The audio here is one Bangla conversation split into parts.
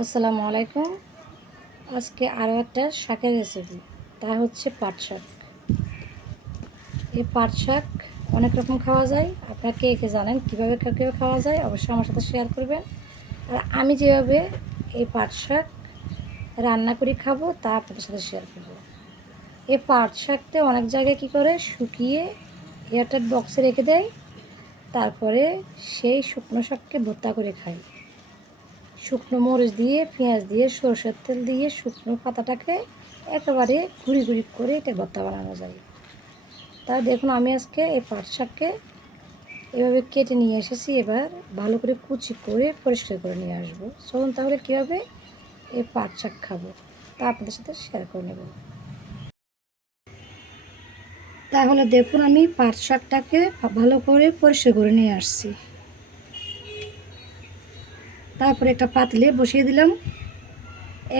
আসসালামু আলাইকুম। আজকে আরও একটা শাকের রেসিপি তা হচ্ছে পাট শাক। এই পাট শাক অনেক রকম খাওয়া যায়। আপনারা কে কে জানেন কীভাবে কীভাবে খাওয়া যায়, অবশ্যই আমার সাথে শেয়ার করবেন। আর আমি যেভাবে এই পাট শাক রান্না করে খাব, তা আপনাদের সাথে শেয়ার করব। এই পাট শাকতে অনেক জায়গায় কী করে? শুকিয়ে এয়ারটাইট বক্সে রেখে দেয়। তারপরে সেই শুকনো শাককে ভর্তা করে খায়। শুকনো মরিচ দিয়ে, পেঁয়াজ দিয়ে, সরষের তেল দিয়ে শুকনো পাতাটাকে একেবারে ঘুরি ঘুরি করে এটা ভর্তা বানানো যায়। তা দেখুন, আমি আজকে এই পাট শাককে এভাবে কেটে নিয়ে এসেছি। এবার ভালো করে কুচি করে পরিষ্কার করে নিয়ে আসব। চলুন তাহলে কীভাবে এই পাট শাক খাব তা আপনাদের সাথে শেয়ার করে নেব। তাহলে দেখুন, আমি পাট শাকটাকে ভালো করে পরিষ্কার করে নিয়ে আসছি। তারপরে একটা পাতলে বসিয়ে দিলাম।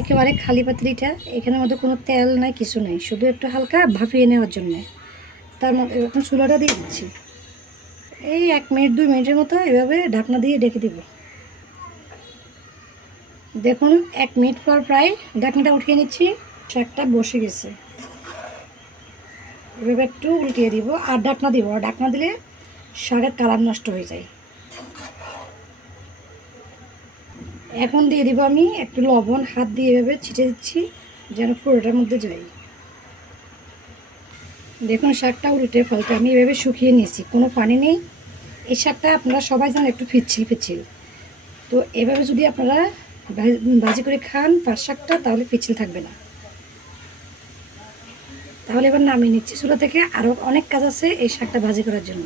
একেবারে খালি পাতলিটা, এখানের মধ্যে কোনো তেল নাই, কিছু নেই, শুধু একটু হালকা ভাপিয়ে নেওয়ার জন্যে। তার মধ্যে এখন চুলাটা দিয়ে দিচ্ছি। এই এক মিনিট, দুই মিনিটের মতো এভাবে ঢাকনা দিয়ে ডেকে দিব। দেখুন, এক মিনিট পর প্রায় ঢাকনাটা উঠিয়ে নিচ্ছি শাকটা বসে গেছে। এভাবে একটু উল্টিয়ে দিব, আর ঢাকনা দিব, আর ঢাকনা দিলে শাকের কালার নষ্ট হয়ে যায়। এখন দিয়ে দিব আমি একটু লবণ, হাত দিয়ে এভাবে ছিটে দিচ্ছি, যেন পুরোটার মধ্যে যাই। দেখুন, শাকটা উল্টে ফলতে আমি এভাবে শুকিয়ে নিয়েছি, কোনো পানি নেই। এই শাকটা আপনারা সবাই জানেন একটু ফিচ্ছিল ফিচ্ছিল তো এভাবে যদি আপনারা ভাজি করে খান পাট শাকটা, তাহলে পিছিল থাকবে না। তাহলে এবার নামিয়ে নিচ্ছি। চুলা থেকে আরও অনেক কাজ আছে এই শাকটা ভাজি করার জন্য।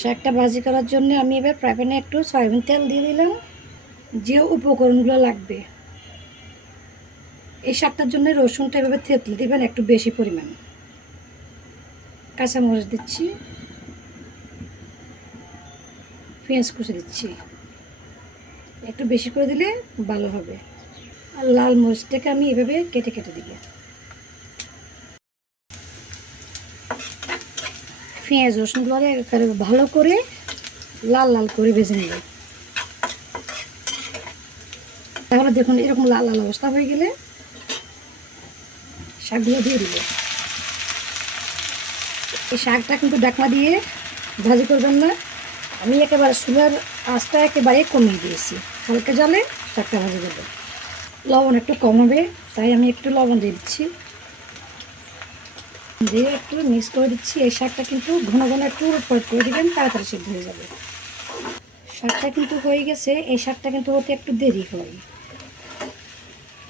শাকটা ভাজি করার জন্য আমি এবার প্রায় প্যানে একটু সয়াবিন তেল দিয়ে দিলাম। যে উপকরণগুলো লাগবে। এই শাকটার জন্য রসুনটা এভাবে থেতলে দেবেন একটু বেশি পরিমাণ। কাঁচামরিচ দিচ্ছি। পেঁয়াজ কুচি দিচ্ছি। একটু বেশি করে দিলে ভালো হবে। আর লাল মরিচটাকে আমি এভাবে কেটে কেটে দিব। পেঁয়াজ রসুনগুলো ভালো করে লাল লাল করে ভেজে নেব। তাহলে দেখুন, এরকম লাল লাল অবস্থা হয়ে গেলে শাকগুলো দিয়ে দিব। এই শাকটা কিন্তু ডাকনা দিয়ে ভাজি করবেন না। আমি একেবারে চুলার আঁচটা একেবারে কমিয়ে দিয়েছি। হালকা জলে শাকটা ভাজি করব লবণ একটু কম হবে, তাই আমি একটু লবণ দিয়ে দিচ্ছি। দিয়ে একটু মিক্স করে দিচ্ছি। এই শাকটা কিন্তু ঘন ঘন একটু উলট করে দিবেন, তাড়াতাড়ি সিদ্ধ হয়ে যাবে। শাকটা কিন্তু হয়ে গেছে। এই শাকটা কিন্তু হতে একটু দেরি হয়।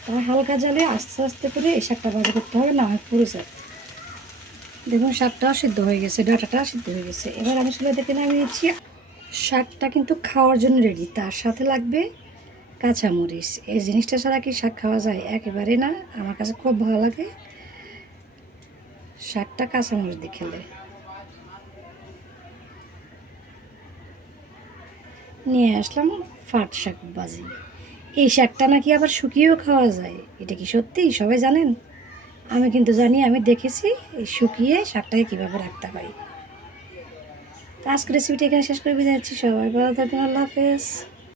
তাই হালকা জালে আস্তে আস্তে করে এই শাকটা ভাজি করতে হবে, না হয় পুরো যায়। দেখুন, শাকটাও সিদ্ধ হয়ে গেছে ডাটাটা সিদ্ধ হয়ে গেছে। এবার আমি চুলে দেখে নামিয়ে নিচ্ছি শাকটা কিন্তু খাওয়ার জন্য রেডি তার সাথে লাগবে কাঁচামরিচ। এই জিনিসটা ছাড়া কি শাক খাওয়া যায়? একেবারে না, আমার কাছে খুব ভালো লাগে শাকটা কাঁচামরিচ দিয়ে খেলে। নিয়ে আসলাম ফাট শাক বাজি এই শাকটা নাকি আবার শুকিয়েও খাওয়া যায়? এটা কি সত্যি? সবাই জানেন? আমি কিন্তু জানি, আমি দেখেছি, এই শুকিয়ে শাকটাকে কীভাবে রাখতে পারি আজকে রেসিপিটা এখানে শেষ করে বিদায় সবাই ভালো থাকবেন, আল্লাহ হাফেজ।